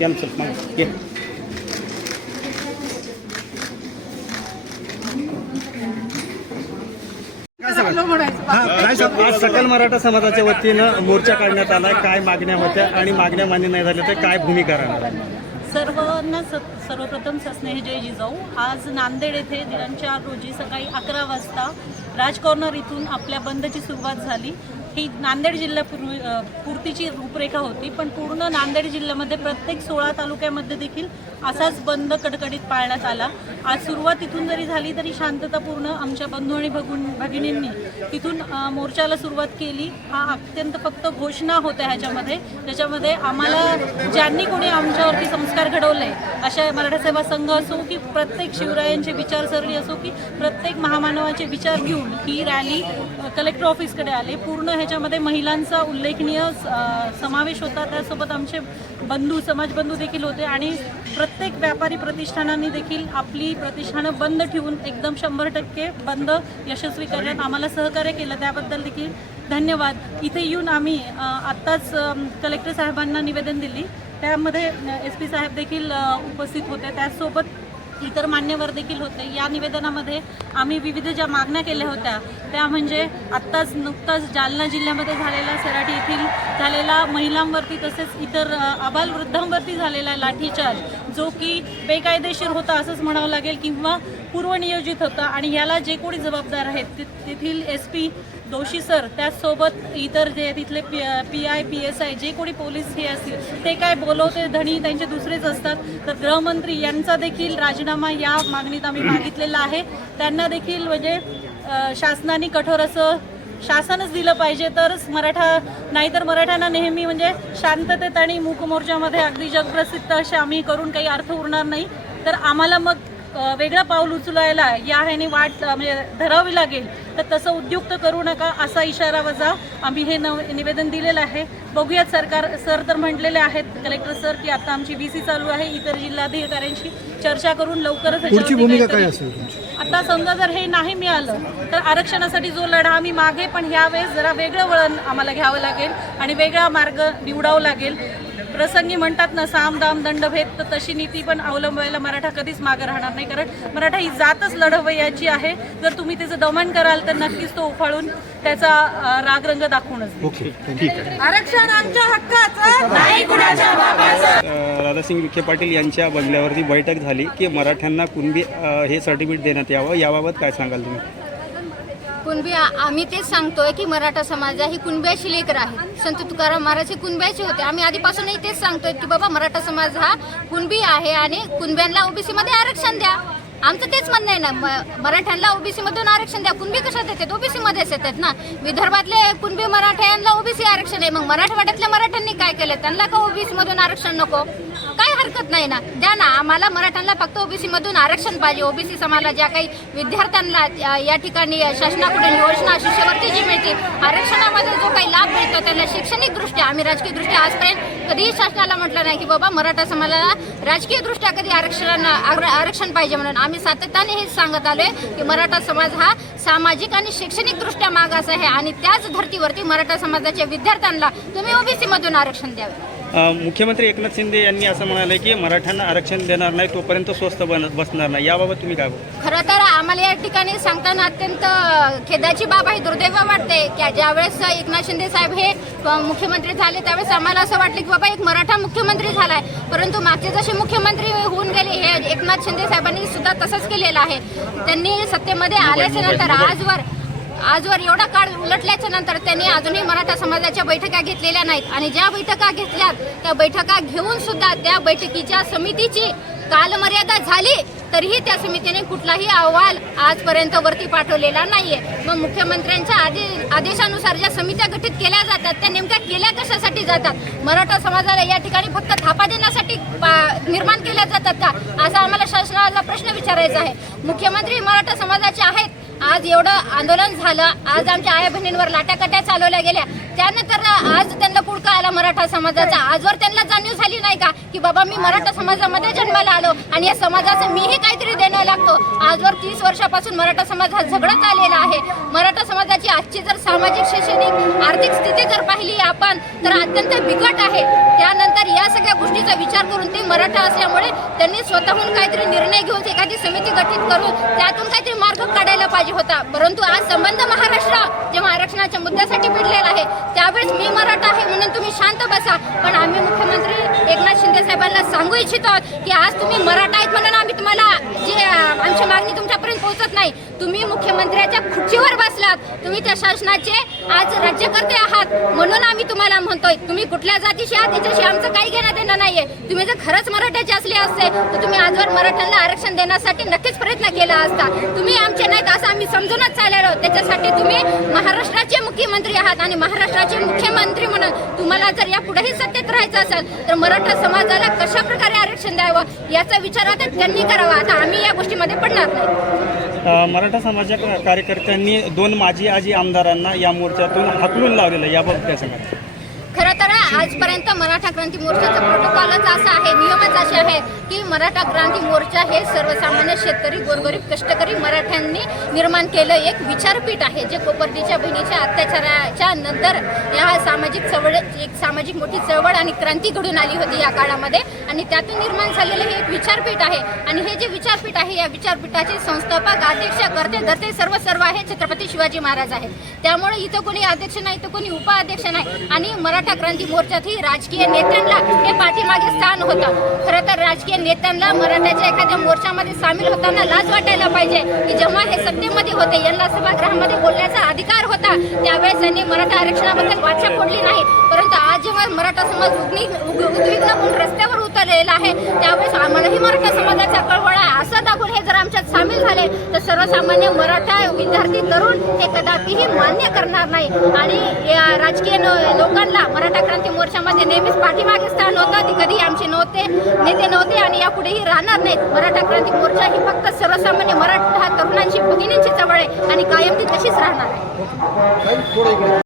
ना, चल मागं. ये? हा, आज सकल मराठा समाजाच्या वतीनं मोर्चा काढण्यात आलाय काय मागण्या होत्या आणि मागण्या मान्य नाही झाल्या तर काय भूमिका राहणार आहे? सर्वांना स सर्वप्रथम सस्नेह जय जिजाऊ आज नांदेड येथे दिनांक चार रोजी सकाळी अकरा वाजता राज कॉर्नर इथून आपल्या बंदची सुरुवात झाली ही नांदेड जिल्ह्यापूर्वी पूर्तीची रूपरेखा होती पण पूर्ण नांदेड जिल्ह्यामध्ये प्रत्येक सोळा तालुक्यामध्ये देखील असाच बंद कडकडीत पाळण्यात आला. आज सुरुवात इथून जरी झाली तरी शांततापूर्ण आमच्या बंधू आणि भगून भगिनींनी तिथून मोर्चाला सुरुवात केली. हा अत्यंत फक्त घोषणा होत्या ह्याच्यामध्ये. त्याच्यामध्ये आम्हाला ज्यांनी कोणी आमच्यावरती संस्कार घडवले अशा मराठा सेवा संघ असो की प्रत्येक शिवरायांची विचारसरणी असो की प्रत्येक महामानवाचे विचार घेऊन ही रॅली कलेक्टर ऑफिसकडे आले. पूर्ण हे त्याच्यामध्ये महिलांचा उल्लेखनीय समावेश होता. त्यासोबत आमचे बंधू समाजबंधू देखील होते आणि प्रत्येक व्यापारी प्रतिष्ठानांनी देखील आपली प्रतिष्ठानं बंद ठेवून एकदम शंभर टक्के बंद यशस्वी करण्यात आम्हाला सहकार्य केलं. त्याबद्दल देखील धन्यवाद. इथे येऊन आम्ही आत्ताच कलेक्टर साहेबांना निवेदन दिली. त्यामध्ये एस पी साहेब देखील उपस्थित होते. त्यासोबत इतर मान्यवर देखील होते. या निवेदनामध्ये आम्ही विविध ज्या मागण्या केल्या होत्या त्या म्हणजे आत्ताच नुकताच जालना जिल्ह्यामध्ये झालेला सराठी येथील झालेला महिलांवरती तसेच इतर आबालवृद्धांवरती झालेला लाठीचार्ज जो की बेकायदेशीर होता असंच म्हणावं लागेल किंवा पूर्वनियोजित होता. आणि याला जे कोणी जबाबदार आहेत तेथील एस पी दोषी सर त्याचसोबत इतर जे तिथले P P I P S I जे कोणी पोलीस हे असतील ते काय बोलवते धनी त्यांचे दुसरेच असतात तर गृहमंत्री यांचा देखील राजीनामा या मागणीत आम्ही मागितलेला आहे. त्यांना देखील म्हणजे शासनाने कठोर असं शासनच दिलं पाहिजे तरच मराठा नाहीतर मराठ्यांना नेहमी म्हणजे शांततेत आणि मूकमोर्चामध्ये अगदी जगप्रसिद्ध असे आम्ही करून काही अर्थ उरणार नाही. तर आम्हाला मग वेगळं पाऊल उचलायला या ह्याने वाट म्हणजे धरावी लागेल. तर तसं उद्युक्त करू नका असा इशारा वजा आम्ही हे नव निवेदन दिलेलं आहे. बघूयात सरकार सर तर म्हटलेले आहेत कलेक्टर सर की आता आमची बी सी चालू आहे इतर जिल्हाधिकाऱ्यांशी चर्चा करून लवकरच आता समजा जर हे नाही मिळालं तर आरक्षणासाठी जो लढा आम्ही मागे पण ह्यावेळेस जरा वेगळं वळण आम्हाला घ्यावं लागेल आणि वेगळा मार्ग निवडावा लागेल. प्रसंगी म्हणतात ना साम दाम दंडभेद तर तशी नीती पण अवलंबायला मराठा कधीच मागं राहणार नाही. कारण मराठा ही जातच लढवयाची आहे. जर तुम्ही त्याचं दमन कराल तर नक्कीच तो उफाळून त्याचा रागरंग दाखवूनच देईल. ओके ठीक आहे. आरक्षण आमच्या हक्काचं. दादासिंग विखे पाटील यांच्या बंगल्यावरती बैठक झाली की मराठ्यांना कुणबी हे सर्टिफिकेट देण्यात यावं? याबाबत काय सांगाल तुम्ही? कुणबी आम्ही तेच सांगतोय की मराठा समाज ही कुणब्याची लेकर आहे. संत तुकाराम महाराज हे कुणब्याचे होते. आम्ही आधीपासूनही तेच सांगतोय की बाबा मराठा समाज हा कुणबी आहे आणि कुणब्यांना ओबीसी मध्ये आरक्षण द्या. आमचं तेच म्हणणं आहे ना म- मराठ्यांना ओबीसी मधून आरक्षण द्या. कुणबी कशात येतात? ओबीसी मध्येच येतात ना. विदर्भातले कुणबी मराठ्यांना ओबीसी आरक्षण आहे. मग मराठवाड्यातल्या मराठ्यांनी काय केलं? त्यांना का ओबीसी मधून आरक्षण नको? काय हरकत नाही ना. द्या ना आम्हाला मराठ्यांना फक्त ओबीसी मधून आरक्षण पाहिजे. ओबीसी समाजाला ज्या काही विद्यार्थ्यांना या- या ठिकाणी शासनाकडून योजना शिष्यवृत्ती जी मिळते आरक्षणामध्ये जो काही लाभ मिळतो त्यांना शैक्षणिक दृष्ट्या आम्ही राजकीय दृष्ट्या आजपर्यंत कधीही शासनाला म्हटलं नाही की बाबा मराठा समाजाला राजकीय दृष्ट्या कधी आरक्षण आग्र- आरक्षण पाहिजे म्हणून आम्ही सातत्याने हेच सांगत आलोय की मराठा समाज हा सामाजिक आणि शैक्षणिक दृष्ट्या मागास आहे आणि त्याच धर्तीवरती मराठा समाजाच्या विद्यार्थ्यांना तुम्ही ओबीसी मधून आरक्षण द्यावे मुख्यमंत्री एकनाथ शिंदे यांनी असं म्हणाले की मराठ्यांना आरक्षण देणार नाही तोपर्यंत स्वस्त बन बसणार नाही याबाबत तुम्ही काय? खरं तर आम्हाला या ठिकाणी सांगताना अत्यंत खेदाची बाब आहे दुर्दैव वाटते की ज्यावेळेस एकनाथ शिंदे साहेब हे मुख्यमंत्री झाले त्यावेळेस आम्हाला असं वाटलं की बाबा एक मराठा मुख्यमंत्री झालाय. परंतु मागचे जसे मुख्यमंत्री होऊन गेले हे एकनाथ शिंदे साहेबांनी सुद्धा तसंच केलेलं आहे. त्यांनी सत्तेमध्ये आल्याच्यानंतर आजवर आजवर एवढा काळ उलटल्याच्या नंतर त्यांनी अजूनही मराठा समाजाच्या बैठका घेतलेल्या नाहीत. आणि ज्या बैठका घेतल्यात त्या बैठका घेऊन सुद्धा त्या बैठकीच्या समितीची कालमर्यादा झाली तरीही त्या समितीने कुठलाही अहवाल आजपर्यंत वरती पाठवलेला नाहीये. मग मुख्यमंत्र्यांच्या आदे आदेशानुसार ज्या समित्या गठीत केल्या जातात त्या नेमक्या केल्या कशासाठी जातात? मराठा समाजाला या ठिकाणी फक्त थापा देण्यासाठी निर्माण केल्या जातात का? असा आम्हाला शासनाला प्रश्न विचारायचा आहे. मुख्यमंत्री मराठा समाजाचे आहेत आज एवढं आंदोलन झालं आज आमच्या आया बहिणींवर लाट्याकट्या चालवल्या गेल्या. त्यानंतर आज त्यांना पुडका आला मराठा समाजाचा. आजवर त्यांना जाणीव झाली नाही का की बाबा मी मराठा समाजामध्ये जन्माला आलो आणि या समाजाचं मीही काहीतरी देणं लागतो. आजवर तीस वर्षापासून मराठा समाज हा झगडत आलेला आहे. मराठा समाजाची आजची जर सामाजिक शैक्षणिक आर्थिक स्थिती जर पाहिली आपण तर अत्यंत बिकट आहे. त्यानंतर या सगळ्या गोष्टीचा विचार करून ते मराठा असल्यामुळे त्यांनी स्वतःहून काहीतरी निर्णय घेऊन एखादी समिती गठीत करून त्यातून काहीतरी मार्ग काढायला पाहिजे. होता. परंतु आज संबंध महाराष्ट्र जेव्हा आरक्षणाच्या मुद्द्यासाठी भिडलेला आहे त्यावेळेस मी मराठा आहे म्हणून तुम्ही शांत बसा. पण आम्ही मुख्यमंत्री एकनाथ शिंदे साहेबांना सांगू इच्छितो आहोत की आज तुम्ही मराठा आहेत म्हणून आम्ही तुम्हाला जे आमची मागणी तुमच्यापर्यंत पोहोचत नाही. तुम्ही मुख्यमंत्र्याच्या खुर्चीवर बसलात. तुम्ही त्या शासनाचे आज राज्यकर्ते आहात. म्हणून आम्ही तुम्हाला म्हणतोय तुम्ही कुठल्या जातीशी आहात? त्याच्याशी आमचं काही घेणं देणं नाहीये. तुम्ही जर खरंच मराठ्याचे असले असते तर तुम्ही आजवर मराठ्यांना आरक्षण देण्यासाठी नक्कीच प्रयत्न केला असता. तुम्ही आमचे नाहीत असं आम्ही समजूनच चाललेलो त्याच्यासाठी तुम्ही महाराष्ट्राचे मुख्यमंत्री आहात आणि महाराष्ट्राचे मुख्यमंत्री म्हणून तुम्हाला जर या पुढेही सत्तेत राहायचं असेल तर मराठा समाजाला कशा प्रकारे आरक्षण द्यावं याचा विचार आता त्यांनी करावा. आता आम्ही या गोष्टीमध्ये पडणार नाही. मराठा समाजाच्या कार्यकर्त्यांनी दोन माजी आजी आमदारांना या मोर्चातून हाकलून लावलेलं याबाबत काय सांगा खरं तर आजपर्यंत मराठा क्रांती मोर्चाचा प्रोटोकॉलच असा आहे. परिणामच असे आहे की मराठा क्रांती मोर्चा हे सर्वसामान्य शेतकरी गोरगरीब कष्टकरी मराठ्यांनी निर्माण केलं एक विचारपीठ आहे जे कोपर्डीच्या बहिणीच्या अत्याचाराच्या नंतर या सामाजिक चळवळ एक सामाजिक मोठी चळवळ आणि क्रांती घडून आली होती या काळामध्ये. आणि त्यातून निर्माण झालेलं हे एक विचारपीठ आहे. आणि हे जे विचारपीठ आहे या विचारपीठाचे संस्थापक अध्यक्ष करते धरते सर्व सर्व आहे छत्रपती शिवाजी महाराज आहेत त्यामुळे इथं कोणी अध्यक्ष नाही तर कोणी उपाध्यक्ष नाही. आणि मराठा क्रांती मोर्चात ही राजकीय नेत्यांना हे पाठीमागे स्थान होतं. खरं तर राजकीय नेत्यांना मराठ्याच्या एखाद्या मोर्चामध्ये सामील होताना लाज वाटायला पाहिजे की जेव्हा हे सत्तेमध्ये होते यांना सभागृहामध्ये बोलण्याचा अधिकार होता त्यावेळेस त्यांनी मराठा आरक्षणाबद्दल वाचा फोडली नाही. जेव्हा मराठा समाज उद्विग्न उग- उद्विग्न होऊन रस्त्यावर उतरलेला आहे त्यावेळेस आम्हालाही मराठा समाजाचा कळवळ आहे. असं दाखवून हे जर आमच्यात सामील झाले तर सर्वसामान्य मराठा विद्यार्थी तरुण हे कदापिही मान्य करणार नाही. आणि या राजकीय लोकांना मराठा क्रांती मोर्चामध्ये नेहमीच पाठीमागे स्थान होतं. ती कधी आमचे नव्हते नेते नव्हते आणि यापुढेही राहणार नाहीत. मराठा क्रांती मोर्चा ही फक्त सर्वसामान्य मराठा तरुणांची भगिनींची जवळ आहे आणि कायम ती तशीच राहणार आहे.